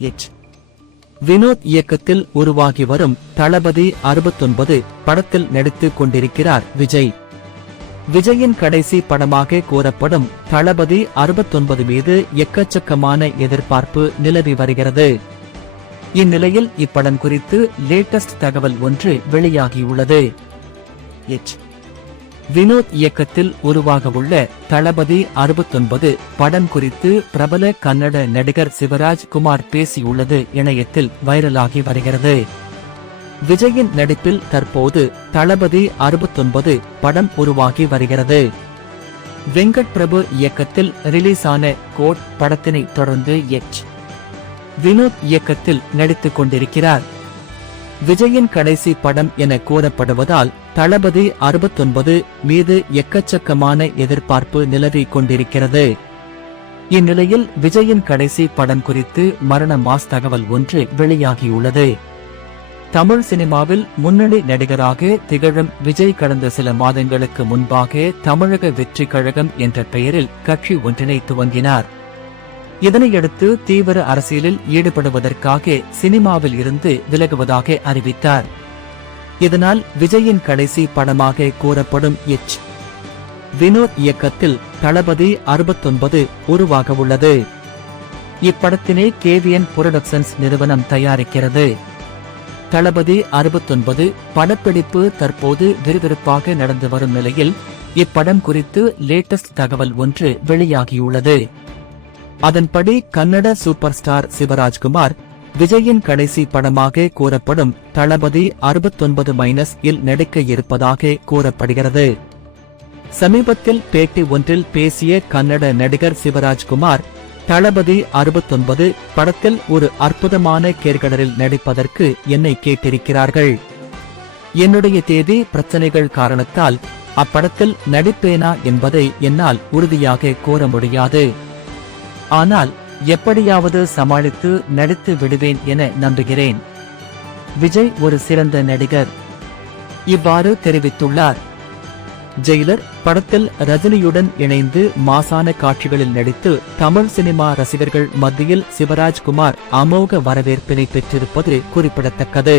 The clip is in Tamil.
எச். வினோத் இயக்கத்தில் உருவாகி வரும் தளபதி 69 படத்தில் நடித்துக் கொண்டிருக்கிறார் விஜய். விஜயின் கடைசி படமாக கூறப்படும் தளபதி 69 மீது எக்கச்சக்கமான எதிர்பார்ப்பு நிலவி வருகிறது. இந்நிலையில் இப்படம் குறித்து லேட்டஸ்ட் தகவல் ஒன்று வெளியாகியுள்ளது. எச். வினோத் இயக்கத்தில் உருவாகவுள்ள தளபதி 69 படம் குறித்து பிரபல கன்னட நடிகர் சிவராஜ் குமார் பேசியுள்ளது இணையத்தில் வைரலாகி வருகிறது. விஜயின் நடிப்பில் தற்போது தளபதி 69 படம் உருவாகி வருகிறது. வெங்கட் பிரபு இயக்கத்தில் ரிலீஸான கோட் படத்தினை தொடர்ந்து எச். வினோத் இயக்கத்தில் நடித்துக் கொண்டிருக்கிறார். விஜயின் கடைசி படம் என கூறப்படுவதால் தளபதி 69 மீது எக்கச்சக்கமான எதிர்பார்ப்பு நிலவி கொண்டிருக்கிறது. இந்நிலையில் விஜயின் கடைசி படம் குறித்து மரண மாஸ் தகவல் ஒன்று வெளியாகியுள்ளது. தமிழ் சினிமாவில் முன்னணி நடிகராக திகழும் விஜய் கடந்த சில மாதங்களுக்கு முன்பாக தமிழக வெற்றி கழகம் என்ற பெயரில் கட்சி ஒன்றினை துவங்கினார். இதனையடுத்து தீவிர அரசியலில் ஈடுபடுவதற்காக சினிமாவில் இருந்து விலகுவதாக அறிவித்தார். இதனால் விஜயின் கடைசி படமாக கூறப்படும் எச். வினோத் இயக்கத்தில் தளபதி 69 உருவாகவுள்ளது. இப்படத்தினை KVN புரொடக்ஷன்ஸ் நிறுவனம் தயாரிக்கிறது. தளபதி 69 படப்பிடிப்பு தற்போது விறுவிறுப்பாக நடந்து வரும் நிலையில் இப்படம் குறித்து லேட்டஸ்ட் தகவல் ஒன்று வெளியாகியுள்ளது. அதன்படி கன்னட சூப்பர் ஸ்டார் சிவராஜ்குமார் விஜயின் கடைசி படமாக கூறப்படும் தளபதி 69 இல் நடிக்க இருப்பதாக கூறப்படுகிறது. சமீபத்தில் பேட்டி ஒன்றில் பேசிய கன்னட நடிகர் சிவராஜ்குமார் தளபதி 69 படத்தில் ஒரு அற்புதமான கேர்கடரில் நடிப்பதற்கு என்னை கேட்டிருக்கிறார்கள். என்னுடைய தேதி பிரச்சனைகள் காரணத்தால் அப்படத்தில் நடிப்பேனா என்பதை என்னால் உறுதியாக கூற முடியாது. ஆனால் எப்படியாவது சமாளித்து நடித்து விடுவேன் என நம்புகிறேன். விஜய் ஒரு சிறந்த நடிகர், இவ்வாறு தெரிவித்துள்ளார். ஜெயிலர் படத்தில் ரஜினியுடன் இணைந்து மாசான காட்சிகளில் நடித்து தமிழ் சினிமா ரசிகர்கள் மத்தியில் சிவராஜ்குமார் அமோக வரவேற்பினை பெற்றிருப்பது குறிப்பிடத்தக்கது.